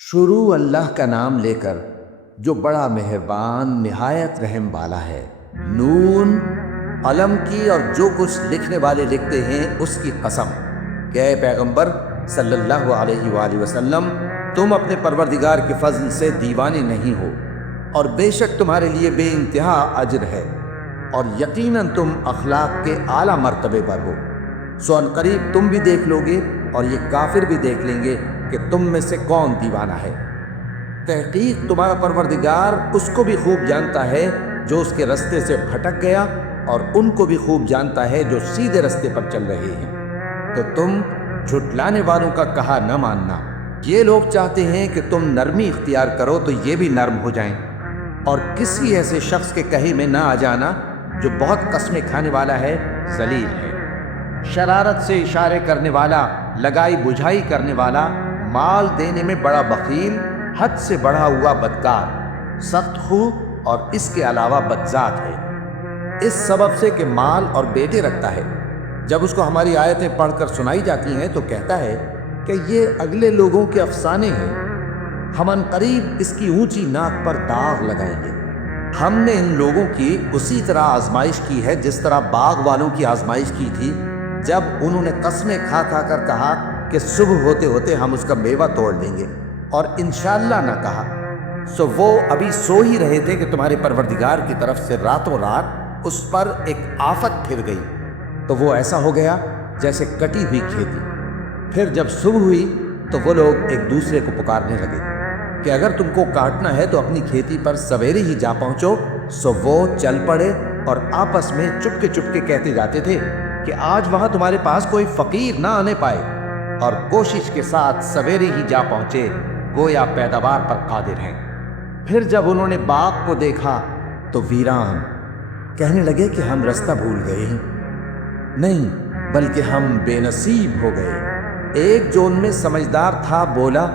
شروع اللہ کا نام لے کر جو بڑا مہربان نہایت رحم والا ہے۔ نون، قلم کی اور جو کچھ لکھنے والے لکھتے ہیں اس کی قسم کہ اے پیغمبر صلی اللہ علیہ وآلہ وسلم، تم اپنے پروردگار کے فضل سے دیوانے نہیں ہو، اور بے شک تمہارے لیے بے انتہا اجر ہے، اور یقیناً تم اخلاق کے اعلیٰ مرتبے پر ہو۔ سو ان قریب تم بھی دیکھ لو گے اور یہ کافر بھی دیکھ لیں گے کہ تم میں سے کون دیوانہ ہے۔ تحقیق تمہارا پروردگار اس کو بھی خوب جانتا ہے جو اس کے رستے سے بھٹک گیا، اور ان کو بھی خوب جانتا ہے جو سیدھے رستے پر چل رہے ہیں۔ تو تم جھٹلانے والوں کا کہا نہ ماننا۔ یہ لوگ چاہتے ہیں کہ تم نرمی اختیار کرو تو یہ بھی نرم ہو جائیں، اور کسی ایسے شخص کے کہے میں نہ آ جانا جو بہت قسمیں کھانے والا ہے، ذلیل ہے، شرارت سے اشارے کرنے والا، لگائی بجھائی کرنے والا، مال دینے میں بڑا بخیل، حد سے بڑھا ہوا بدکار، سخت خو اور اس کے علاوہ بدذات ہے۔ اس سبب سے کہ مال اور بیٹے رکھتا ہے، جب اس کو ہماری آیتیں پڑھ کر سنائی جاتی ہیں تو کہتا ہے کہ یہ اگلے لوگوں کے افسانے ہیں، ہم ان قریب اس کی اونچی ناک پر داغ لگائیں گے۔ ہم نے ان لوگوں کی اسی طرح آزمائش کی ہے جس طرح باغ والوں کی آزمائش کی تھی، جب انہوں نے قسمیں کھا کھا کر کہا کہ صبح ہوتے ہوتے ہم اس کا میوہ توڑ لیں گے، اور انشاءاللہ نہ کہا۔ سو وہ ابھی سو ہی رہے تھے کہ تمہارے پروردگار کی طرف سے راتوں رات اس پر ایک آفت پھر گئی، تو وہ ایسا ہو گیا جیسے کٹی ہوئی کھیتی۔ پھر جب صبح ہوئی تو وہ لوگ ایک دوسرے کو پکارنے لگے کہ اگر تم کو کاٹنا ہے تو اپنی کھیتی پر سویرے ہی جا پہنچو۔ سو وہ چل پڑے اور آپس میں چپکے چپکے کہتے جاتے تھے کہ آج وہاں تمہارے پاس کوئی فقیر نہ آنے پائے، اور کوشش کے ساتھ سویرے ہی جا پہنچے، گویا پیداوار پر قادر ہیں۔ پھر جب انہوں نے باغ کو دیکھا تو ویران، کہنے لگے کہ ہم رستہ بھول گئے ہیں، نہیں بلکہ ہم بے نصیب ہو گئے۔ ایک جو ان میں سمجھدار تھا بولا،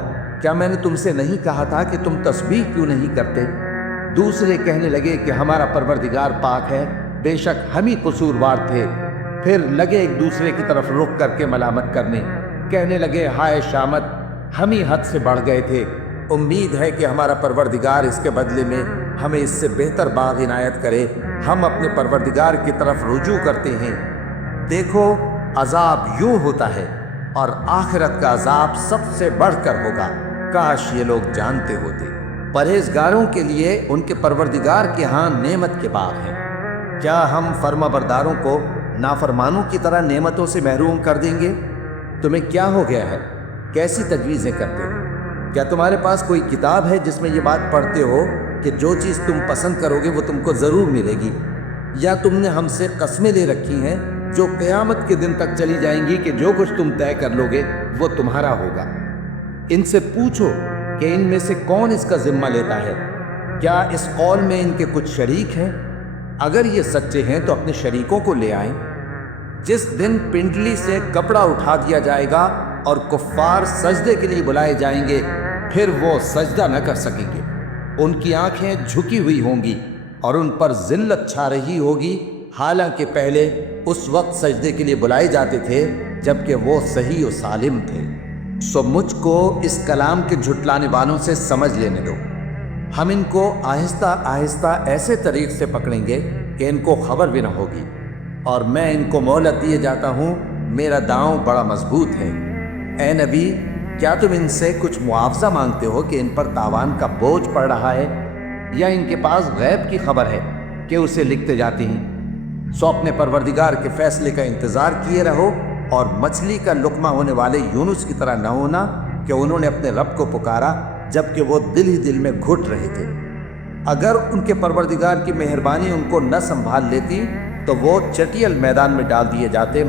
کیا میں نے تم سے نہیں کہا تھا کہ تم تسبیح کیوں نہیں کرتے؟ دوسرے کہنے لگے کہ ہمارا پروردگار پاک ہے، بے شک ہم ہی قصوروار تھے۔ پھر لگے ایک دوسرے کی طرف رخ کر کے ملامت کرنے، کہنے لگے ہائے شامت، ہم ہی حد سے بڑھ گئے تھے، امید ہے کہ ہمارا پروردگار اس کے بدلے میں ہمیں اس سے بہتر باغ عنایت کرے، ہم اپنے پروردگار کی طرف رجوع کرتے ہیں۔ دیکھو عذاب یوں ہوتا ہے، اور آخرت کا عذاب سب سے بڑھ کر ہوگا، کاش یہ لوگ جانتے ہوتے۔ پرہیزگاروں کے لیے ان کے پروردگار کے ہاں نعمت کے باغ ہیں۔ کیا ہم فرما برداروں کو نافرمانوں کی طرح نعمتوں سے محروم کر دیں گے؟ تمہیں کیا ہو گیا ہے؟ کیسی تجویزیں کرتے ہو؟ کیا تمہارے پاس کوئی کتاب ہے جس میں یہ بات پڑھتے ہو کہ جو چیز تم پسند کرو گے وہ تم کو ضرور ملے گی؟ یا تم نے ہم سے قسمیں لے رکھی ہیں جو قیامت کے دن تک چلی جائیں گی کہ جو کچھ تم طے کر لو گے وہ تمہارا ہوگا؟ ان سے پوچھو کہ ان میں سے کون اس کا ذمہ لیتا ہے؟ کیا اس قول میں ان کے کچھ شریک ہیں؟ اگر یہ سچے ہیں تو اپنے شریکوں کو لے آئیں۔ جس دن پنڈلی سے کپڑا اٹھا دیا جائے گا اور کفار سجدے کے لیے بلائے جائیں گے، پھر وہ سجدہ نہ کر سکیں گے، ان کی آنکھیں جھکی ہوئی ہوں گی اور ان پر ذلت چھا رہی ہوگی، حالانکہ پہلے اس وقت سجدے کے لیے بلائے جاتے تھے جبکہ وہ صحیح و سالم تھے۔ سو مجھ کو اس کلام کے جھٹلانے والوں سے سمجھ لینے دو۔ ہم ان کو آہستہ آہستہ ایسے طریق سے پکڑیں گے کہ ان کو خبر بھی نہ ہوگی، اور میں ان کو مہلت دیے جاتا ہوں، میرا داؤں بڑا مضبوط ہے۔ اے نبی، کیا تم ان سے کچھ معاوضہ مانگتے ہو کہ ان پر تاوان کا بوجھ پڑ رہا ہے، یا ان کے پاس غیب کی خبر ہے کہ اسے لکھتے جاتے ہیں؟ سو اپنے پروردگار کے فیصلے کا انتظار کیے رہو، اور مچھلی کا لقمہ ہونے والے یونس کی طرح نہ ہونا کہ انہوں نے اپنے رب کو پکارا جبکہ وہ دل ہی دل میں گھٹ رہے تھے۔ اگر ان کے پروردگار کی مہربانی ان کو نہ سنبھال لیتی تو وہ چٹیل میدان میں ڈال دیے جاتے۔